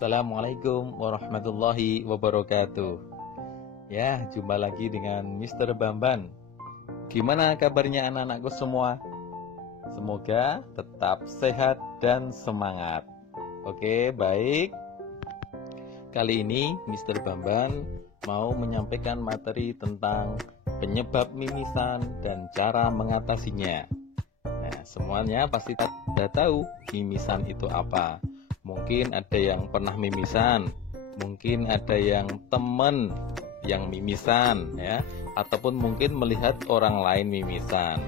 Assalamualaikum warahmatullahi wabarakatuh. Ya, jumpa lagi dengan Mr. Bamban. Gimana kabarnya anak-anakku semua? Semoga tetap sehat dan semangat. Oke, baik. Kali ini Mr. Bamban mau menyampaikan materi tentang penyebab mimisan dan cara mengatasinya. Nah, semuanya pasti sudah tahu mimisan itu apa. Mungkin ada yang pernah mimisan, mungkin ada yang teman yang mimisan, ya, ataupun mungkin melihat orang lain mimisan.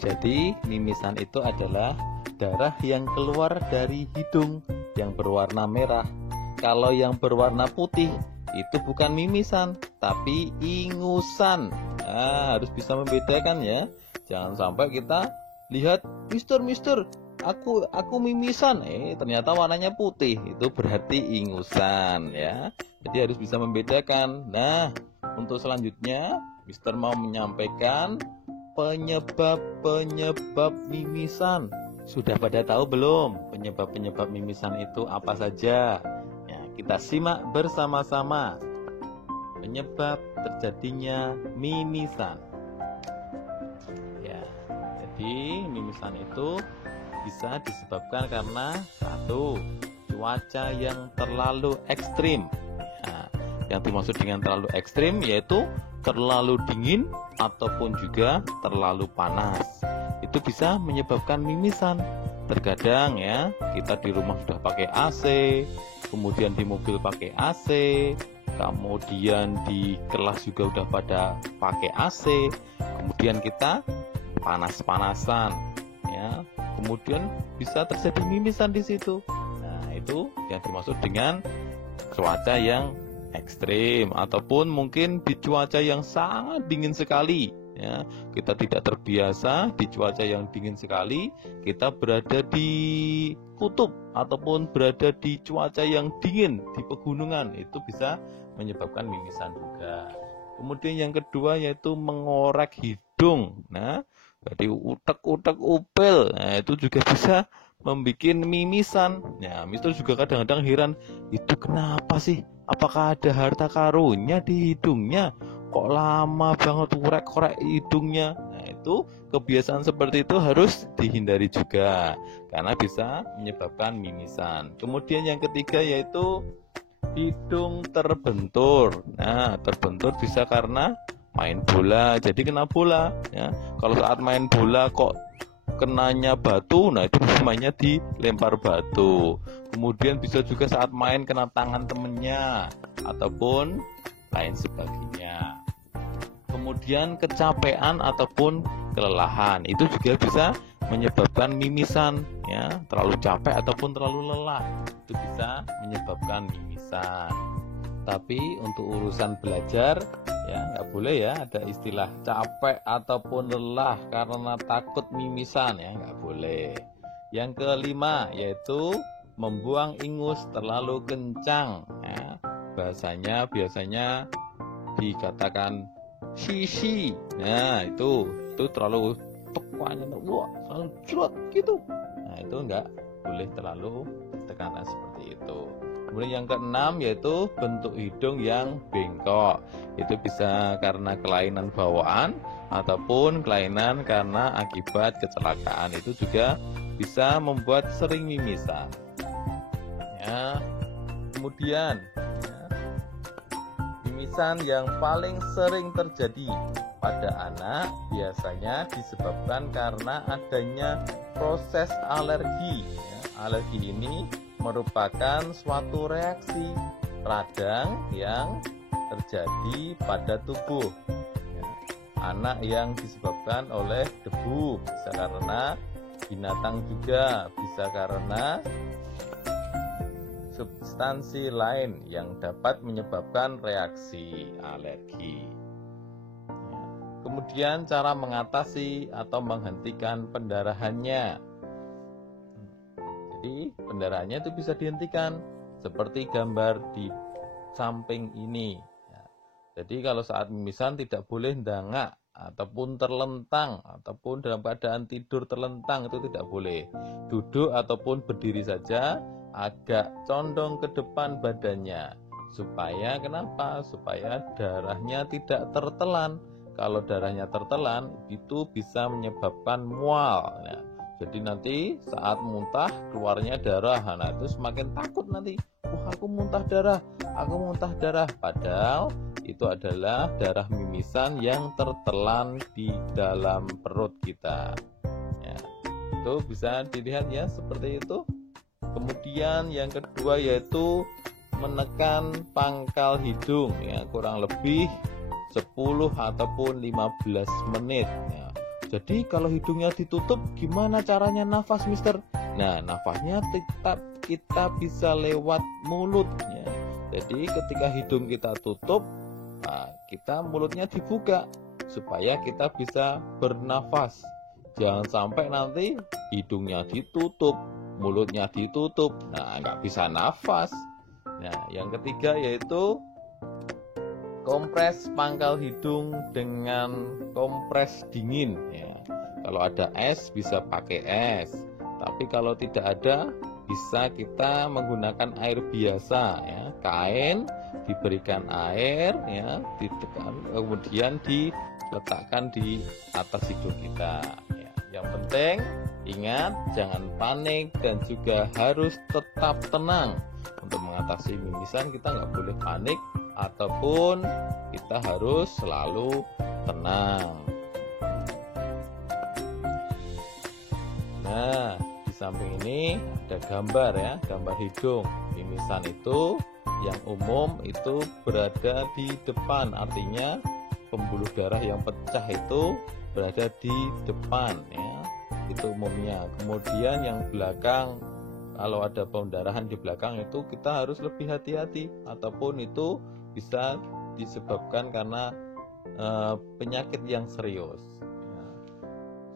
Jadi mimisan itu adalah darah yang keluar dari hidung yang berwarna merah. Kalau yang berwarna putih itu bukan mimisan, tapi ingusan. Nah, harus bisa membedakan ya. Jangan sampai kita lihat, Mister, aku mimisan, ternyata warnanya putih, itu berarti ingusan ya. Jadi harus bisa membedakan. Nah, untuk selanjutnya Mister mau menyampaikan penyebab mimisan. Sudah pada tahu belum penyebab mimisan itu apa saja? Ya, kita simak bersama-sama penyebab terjadinya mimisan. Ya, jadi mimisan itu bisa disebabkan karena satu, cuaca yang terlalu ekstrim. Nah, yang dimaksud dengan terlalu ekstrim yaitu terlalu dingin ataupun juga terlalu panas. Itu bisa menyebabkan mimisan. Terkadang ya, kita di rumah sudah pakai AC, kemudian di mobil pakai AC, kemudian di kelas juga udah pada pakai AC, kemudian kita panas-panasan ya. Kemudian bisa terjadi mimisan di situ. Nah, itu yang dimaksud dengan cuaca yang ekstrim, ataupun mungkin di cuaca yang sangat dingin sekali. Ya, kita tidak terbiasa di cuaca yang dingin sekali. Kita berada di kutub ataupun berada di cuaca yang dingin di pegunungan, itu bisa menyebabkan mimisan juga. Kemudian yang kedua yaitu mengorek hidung. Nah, jadi utek-utek upil, nah, itu juga bisa membuat mimisan. Nah, Mister juga kadang-kadang heran, itu kenapa sih? Apakah ada harta karunnya di hidungnya? Kok lama banget korek-korek hidungnya? Nah, itu kebiasaan seperti itu harus dihindari juga, karena bisa menyebabkan mimisan. Kemudian yang ketiga yaitu hidung terbentur. Nah, terbentur bisa karena main bola, jadi kena bola ya. Kalau saat main bola kok kenanya batu, nah itu namanya dilempar batu. Kemudian bisa juga saat main kena tangan temennya ataupun lain sebagainya. Kemudian kecapean ataupun kelelahan, itu juga bisa menyebabkan mimisan ya. Terlalu capek ataupun terlalu lelah, itu bisa menyebabkan mimisan. Tapi untuk urusan belajar ya nggak boleh ya ada istilah capek ataupun lelah karena takut mimisan, ya nggak boleh. Yang kelima yaitu membuang ingus terlalu kencang ya. Bahasanya biasanya dikatakan sisi. Nah, itu terlalu tekanan, terlalu cerot gitu. Nah, itu nggak boleh terlalu tekanan seperti itu. Kemudian yang keenam yaitu bentuk hidung yang bengkok. Itu bisa karena kelainan bawaan ataupun kelainan karena akibat kecelakaan. Itu juga bisa membuat sering mimisan. Ya. Kemudian ya, mimisan yang paling sering terjadi pada anak biasanya disebabkan karena adanya proses alergi. Ya. Alergi ini merupakan suatu reaksi radang yang terjadi pada tubuh ya. Anak yang disebabkan oleh debu, bisa karena binatang juga, bisa karena substansi lain yang dapat menyebabkan reaksi alergi ya. Kemudian cara mengatasi atau menghentikan pendarahannya. Jadi pendarahannya itu bisa dihentikan seperti gambar di samping ini ya. Jadi kalau saat mimisan tidak boleh dangak ataupun terlentang ataupun dalam keadaan tidur terlentang, itu tidak boleh. Duduk ataupun berdiri saja agak condong ke depan badannya. Supaya kenapa? Supaya darahnya tidak tertelan. Kalau darahnya tertelan, itu bisa menyebabkan mual. Nah, jadi nanti saat muntah keluarnya darah. Nah, itu semakin takut nanti. Wah, aku muntah darah. Padahal itu adalah darah mimisan yang tertelan di dalam perut kita. Ya, itu bisa dilihat ya seperti itu. Kemudian yang kedua yaitu menekan pangkal hidung, ya, kurang lebih 10 ataupun 15 menit. Ya. Jadi kalau hidungnya ditutup, gimana caranya nafas, Mister? Nah, nafasnya tetap kita bisa lewat mulut. Ya. Jadi ketika hidung kita tutup, nah, kita mulutnya dibuka supaya kita bisa bernafas. Jangan sampai nanti hidungnya ditutup, mulutnya ditutup, nah nggak bisa nafas. Nah, yang ketiga yaitu kompres pangkal hidung dengan kompres dingin. Ya. Kalau ada es bisa pakai es, tapi kalau tidak ada bisa kita menggunakan air biasa. Ya. Kain diberikan air, ya, ditekan, kemudian diletakkan di atas hidung kita. Ya. Yang penting ingat jangan panik dan juga harus tetap tenang. Untuk mengatasi mimisan kita nggak boleh panik ataupun kita harus selalu tenang. Nah, di samping ini ada gambar ya, gambar hidung. Mimisan itu yang umum itu berada di depan, artinya pembuluh darah yang pecah itu berada di depan ya. Itu umumnya. Kemudian yang belakang, kalau ada pendarahan di belakang itu kita harus lebih hati-hati, ataupun itu bisa disebabkan karena penyakit yang serius. Ya.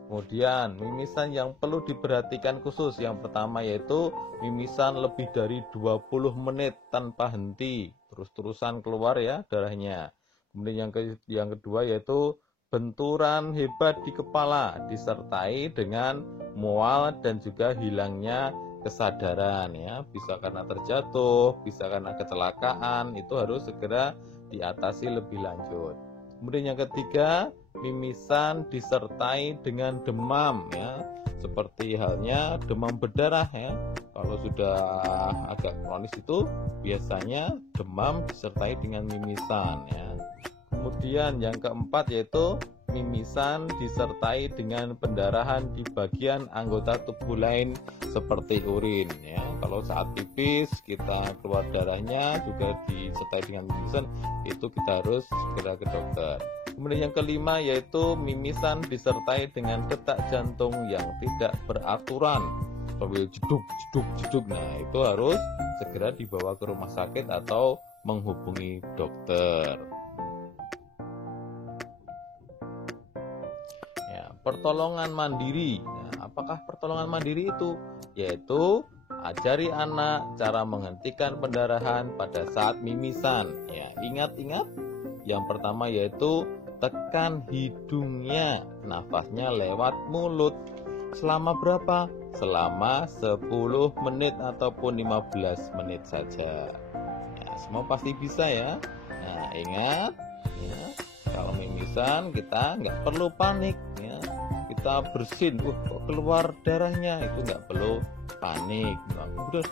Kemudian mimisan yang perlu diperhatikan khusus, yang pertama yaitu mimisan lebih dari 20 menit tanpa henti, terus-terusan keluar ya darahnya. Kemudian yang kedua yaitu benturan hebat di kepala disertai dengan mual dan juga hilangnya kesadaran ya, bisa karena terjatuh, bisa karena kecelakaan, itu harus segera diatasi lebih lanjut. Kemudian yang ketiga, mimisan disertai dengan demam ya, seperti halnya demam berdarah ya. Kalau sudah agak kronis itu biasanya demam disertai dengan mimisan ya. Kemudian yang keempat yaitu mimisan disertai dengan pendarahan di bagian anggota tubuh lain seperti urin ya. Kalau saat pipis kita keluar darahnya juga disertai dengan mimisan, itu kita harus segera ke dokter. Kemudian yang kelima yaitu mimisan disertai dengan detak jantung yang tidak beraturan, sambil jeduk. Nah, itu harus segera dibawa ke rumah sakit atau menghubungi dokter. Pertolongan mandiri. Nah, apakah pertolongan mandiri itu? Yaitu ajari anak cara menghentikan pendarahan pada saat mimisan. Ya, ingat-ingat. Yang pertama yaitu tekan hidungnya, nafasnya lewat mulut. Selama berapa? Selama 10 menit ataupun 15 menit saja. Ya, semua pasti bisa ya. Nah, ingat ya, kalau mimisan kita nggak perlu panik ya. Kita bersin, kok keluar darahnya, itu nggak perlu panik. Kemudian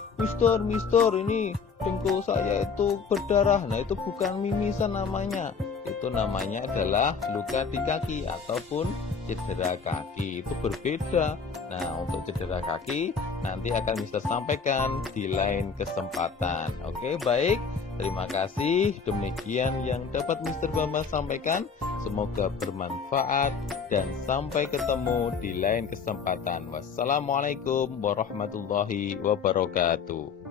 Mister ini dengkul saya itu berdarah. Nah, itu bukan mimisan namanya, itu namanya adalah luka di kaki ataupun cedera kaki, itu berbeda. Nah, untuk cedera kaki nanti akan bisa sampaikan di lain kesempatan. Oke, baik, terima kasih. Demikian yang dapat Mister Bambang sampaikan. Semoga bermanfaat dan sampai ketemu di lain kesempatan. Wassalamualaikum warahmatullahi wabarakatuh.